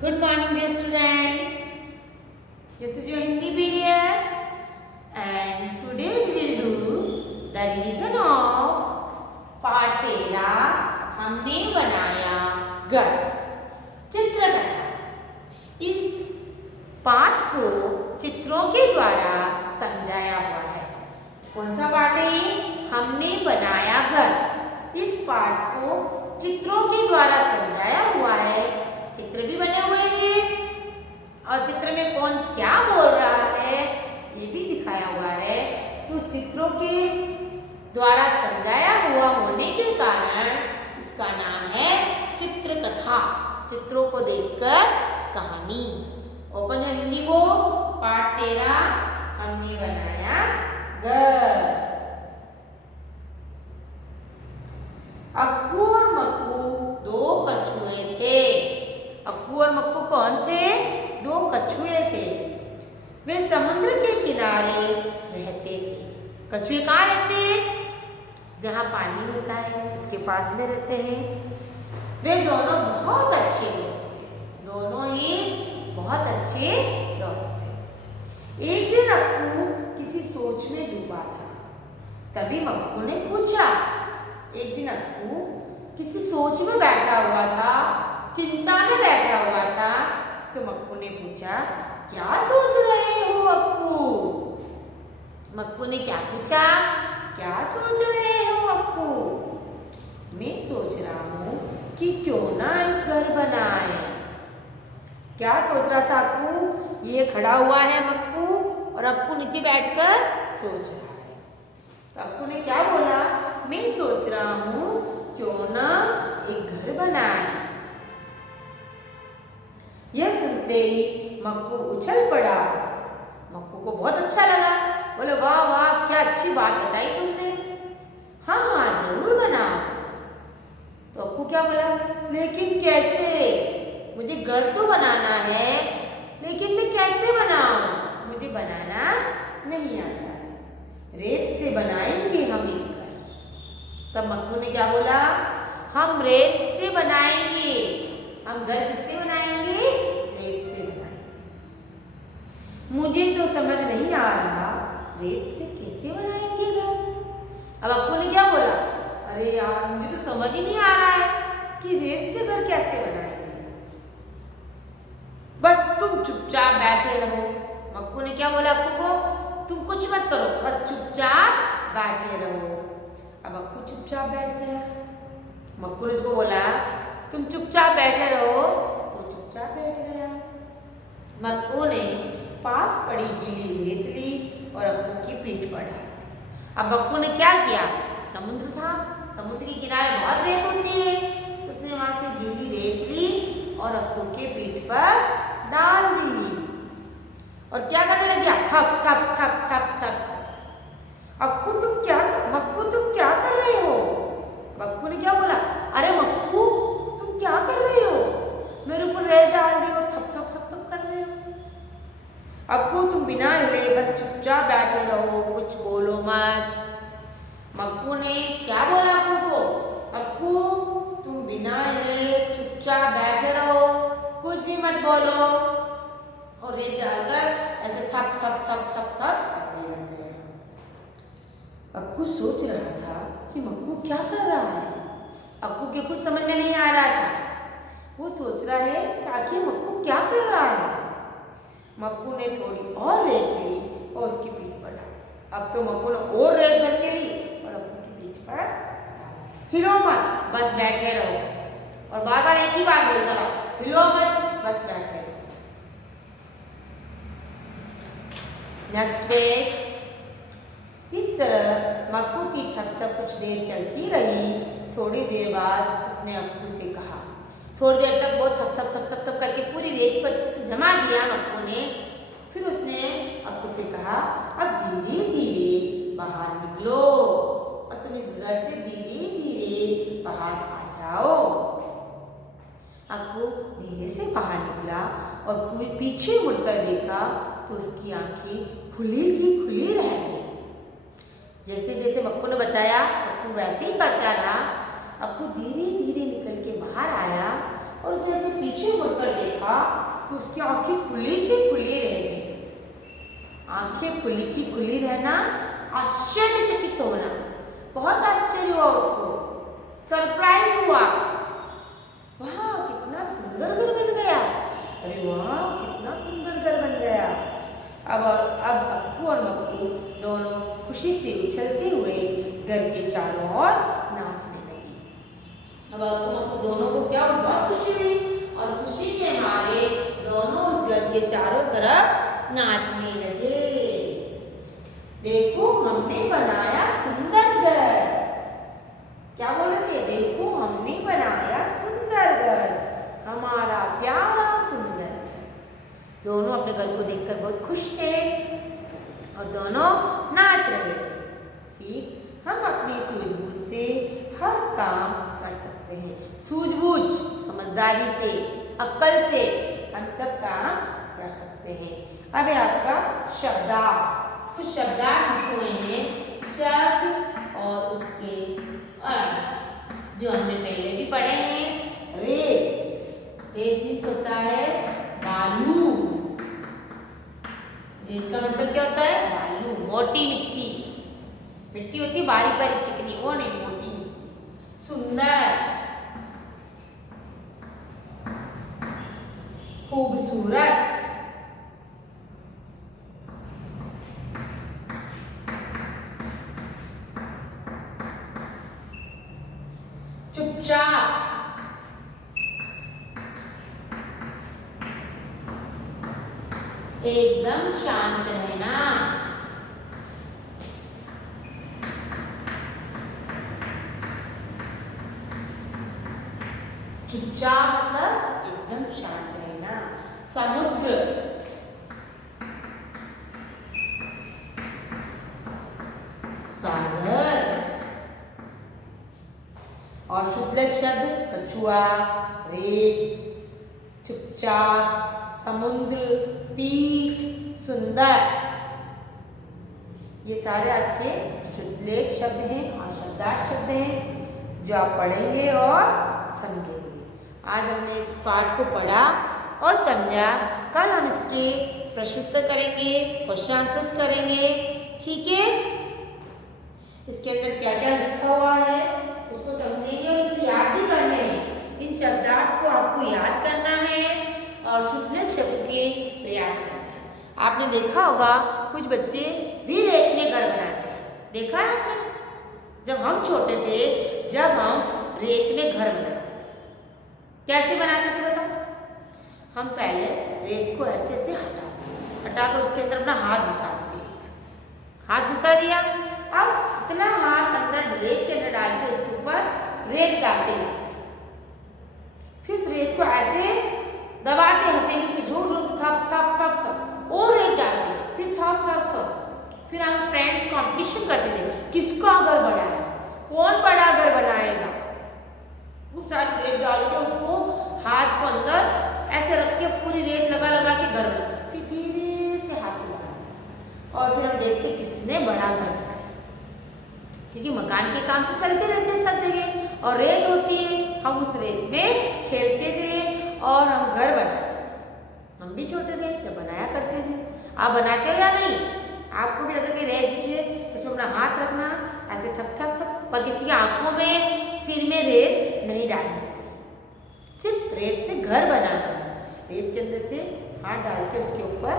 Good morning, dear students. This is your Hindi period, and today we will do the revision of part 13 हमने बनाया घर चित्रकथा। इस पाठ को चित्रों के द्वारा समझाया हुआ है। कौन सा पाठ है ये? हमने बनाया घर। इस पाठ को चित्रों के द्वारा समझाया हुआ है। चित्र भी बने हुए हैं और चित्र में कौन क्या बोल रहा है ये भी दिखाया हुआ है। तो चित्रों के द्वारा समझाया हुआ होने के कारण इसका नाम है चित्रकथा। चित्रों को देखकर कहानी। ओपन योर हिंदी बुक, पाठ 13 हमने बनाया घर। अक्कू और मक्कू दो कछुए थे। अक्कू और मक्कू कौन थे? दो कछुए थे। वे समुद्र के किनारे रहते थे। कछुए कहाँ रहते हैं? जहाँ पानी होता है इसके पास में रहते हैं। वे दोनों बहुत अच्छे दोस्त थे। दोनों ही बहुत अच्छे दोस्त थे। एक दिन अक्कू किसी सोच में डूबा था। तभी मक्कू ने पूछा। एक दिन अक्कू किसी सोच में बैठा हुआ था, चिंता में बैठा हुआ था। तो मक्कू ने पूछा, क्या सोच रहे हो अक्कू? मक्कू ने क्या पूछा? क्या सोच रहे हो अक्कू? मैं सोच रहा हूँ कि क्यों ना एक घर बनाए। क्या सोच रहा था अक्कू? ये खड़ा हुआ है मक्कू और अक्कू नीचे बैठकर सोच रहा है। तो अक्कू ने क्या बोला? मैं सोच रहा हूँ क्यों ना एक घर बनाए। यह सुनते ही मक्कू उछल पड़ा। मक्कू को बहुत अच्छा लगा। बोले, वाह वाह, क्या अच्छी बात बताई तुमने। हाँ हाँ जरूर बनाओ। तो अक्कू क्या बोला? लेकिन कैसे? मुझे घर तो बनाना है, लेकिन मैं कैसे बनाऊं? मुझे बनाना नहीं आता है। रेत से बनाएंगे हम एक घर। तब मक्कू ने क्या बोला? हम रेत से बनाएंगे। हम घर किससे बनाएंगे? रेत से बनाएंगे। मुझे तो समझ नहीं आ रहा, रेत से कैसे बनाएंगे घर? अब अक्कू ने क्या बोला? अरे यार, मुझे तो समझ ही नहीं आ रहा है कि रेत से घर कैसे बनाएंगे। बस तुम चुपचाप बैठे रहो। मक्कू ने क्या बोला अक्कू को? तुम कुछ मत करो, बस चुपचाप बैठे रहो। अब अक्कू चुपचाप बैठ गया। मक्कू ने उसको बोला, तुम चुपचाप बैठे रहो। तो चुपचाप बैठ गया। मक्कू ने पास पड़ी गीली रेत ली और अक्कू की पीठ पर डाली। अब मक्कू ने क्या किया? समुद्र था, समुद्र के किनारे बहुत रेत होती है। तो उसने वहां से गीली रेत ली और अक्कू के पीठ पर डाल दी। और क्या करने लग गया? थप थप थप थप थप। मक्कू तुम क्या कर रहे हो? मक्कू ने क्या बोला? अरे मक्कू, तुम क्या कर रहे हो? मेरे ऊपर रेत डाल दी और थप थप थप थप कर रहे हो। अक्कू तुम बिना हिले बस चुपचाप बैठे रहो, कुछ बोलो मत। मक्कू ने क्या बोला अक्कू को? अक्कू तुम बिना हिले चुपचाप बैठे रहो, कुछ भी मत बोलो। और रेत डालकर ऐसे थप थप थप थप थप करने लग गए। अक्कू सोच रहा था कि मक्कू क्या कर रहा है। अक्कू के कुछ समझ में नहीं आ रहा था। वो सोच रहा है कि आखिर मक्कू क्या कर रहा है। मक्कू ने थोड़ी और रेत ली और उसकी पीठ पर डाली। अब तो मक्कू ने और रेत भर के ली और अक्कू की पीठ पर डाली। हिलो मत, बस बैठे रहो। और बार बार एक ही बात बोलता रहो, हिलो मत, बस बैठे रहो। Next page. इस तरह मक्कू की थप थप कुछ देर चलती रही। थोड़ी देर बाद उसने अक्कू से कहा। थोड़ी देर तक वो थप थप थप थप थप करके पूरी रेत को अच्छे से जमा दिया मक्कू ने। फिर उसने अक्कू से कहा, अब धीरे धीरे बाहर निकलो और तुम इस घर से धीरे धीरे बाहर आ जाओ। अक्कू धीरे से बाहर निकला और पीछे मुड़कर देखा तो उसकी आंखें खुली की खुली रह गई। जैसे जैसे मक्कू ने बताया अक्कू वैसे ही करता रहा। अक्कू धीरे धीरे निकल के बाहर आया और उसने ऐसे पीछे मुड़कर देखा कि उसकी आंखें खुली की खुली रह गई। आंखें खुली की खुली रहना, आश्चर्यचकित होना, बहुत आश्चर्य हुआ उसको, सरप्राइज हुआ। वाह कितना सुंदर घर बन गया, अरे वाह कितना सुंदर घर बन गया। अब अक्कू और मक्कू दोनों खुशी से उछलते हुए घर के चारों ओर नाचने लगे। अब अक्कू मक्कू दोनों को क्या हुआ, बहुत खुशी हुई और खुशी के मारे दोनों उस घर के चारों तरफ नाचने लगे। देखो हमने बनाया सुंदर घर, क्या बोल रहे थे, देखो हमने बनाया सुंदर घर, हमारा प्यारा सुंदर घर। दोनों अपने घर को देखकर बहुत खुश थे और दोनों नाच रहे थे। सीख, हम अपनी सूझबूझ से हर काम कर सकते हैं। सूझबूझ, समझदारी से, अक्ल से हम सब काम कर सकते हैं। अब है आपका शब्दार्थ। कुछ शब्दार्थ लिखे हुए हैं, शब्द और उसके अर्थ, जो हमने पहले भी पढ़े हैं। रेत, रेत मीन्स होता है बालू। रेत का मतलब क्या होता है, बालू, मोटी मिट्टी। मिट्टी होती है बारीक बारीक चिकनी, वो नहीं, मोटी मिट्टी। सुंदर, खूबसूरत, चुपचाप, एकदम शांत रहना, चुपचाप मतलब एकदम शांत रहना। समुद्र, सागर, और शुद्धलेख शब्द कछुआ, रेत, चुपचाप, समुद्र, पीठ, सुंदर। ये सारे आपके शुद्धलेख शब्द हैं और शब्दार्थ शब्द हैं जो आप पढ़ेंगे और समझेंगे। आज हमने इस पाठ को पढ़ा और समझा। कल हम इसके प्रश्नोत्तर करेंगे, क्वेश्चन आंसर्स करेंगे, ठीक है। इसके अंदर क्या क्या लिखा हुआ है उसको समझेंगे और उसे याद भी करने हैं। इन शब्दार्थ को आपको याद करना है और शुद्धलेख शब्द के प्रयास करना है। आपने देखा होगा कुछ बच्चे भी रेत में घर बनाते हैं, देखा है आपने? जब हम छोटे थे, जब हम रेत में घर बनाते थे, कैसे बनाते थे बेटा? हम पहले रेत को ऐसे ऐसे हटाकर उसके अंदर अपना हाथ घुसा दिए, हाथ घुसा दिया। अब इतना हाथ अंदर रेत के अंदर डाल के उसके ऊपर रेत डालते हैं, फिर उस रेत को ऐसे दबाते हथेली से, जोर जोर से थप थप थप थप, और रेत डालते, फिर थप थप थप। फिर हम फ्रेंड्स कंपटीशन करते थे, किसका घर बड़ा है, कौन बड़ा घर बनाएगा। खूब सारी रेत डाल के उसको हाथ को अंदर ऐसे रख के पूरी रेत लगा लगा के घर बना, फिर धीरे से हाथ लगाना और फिर हम देखते किसने बड़ा घर बनाया। क्योंकि मकान के काम तो चलते रहते हैं सब जगह और रेत होती है, हम उस रेत में खेलते थे और हम घर बनाते थे। हम भी छोटे थे जब बनाया करते थे। आप बनाते हो या नहीं? आपको भी अगर रेत दिखे तो उसमें अपना हाथ रखना, ऐसे थप थप थप, पर किसी की आंखों में, सिर में रेत नहीं डालना चाहिए। सिर्फ रेत से घर बनाना है। रेत के अंदर से हाथ डाल के उसके ऊपर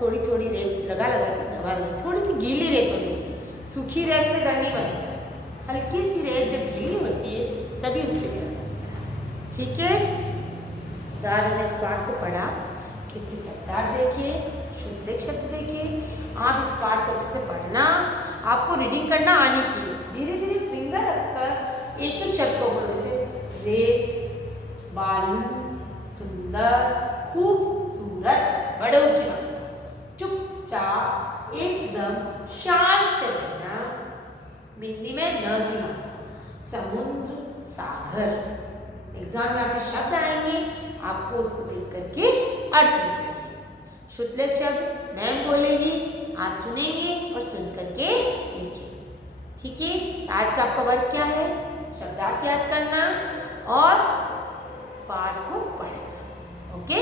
थोड़ी थोड़ी रेत लगा लगा के दबा लगा, थोड़ी सी गीली रेत होनी चाहिए, सूखी रेत से घर नहीं बनता। हल्की सी रेत जब गीली होती है तभी उससे घर बनता है, ठीक है। तो आज हमने इस पाठ को पढ़ा, इसके शब्दार्थ देखिए, शुद्धलेख शब्द देखिए। आप इस पाठ को अच्छे से पढ़ना, आपको रीडिंग करना आनी चाहिए। धीरे धीरे फिंगर रखकर एक एक शब्द को बोलो, जैसे रेत, बालू, सुंदर, खूबसूरत, बड़े की बात, चुपचाप, एकदम शांत रहना, बिंदी में न की मात्रा, समुद्र, सागर। एग्जाम में आपके शब्द आएंगे, आपको उसको देख करके अर्थ लिखना है। शुद्धलेख शब्द मैम बोलेगी, आप सुनेंगे और सुन करके लिखेंगे, ठीक है। आज का आपका वर्क क्या है? शब्दार्थ याद करना और पाठ को पढ़ना, ओके।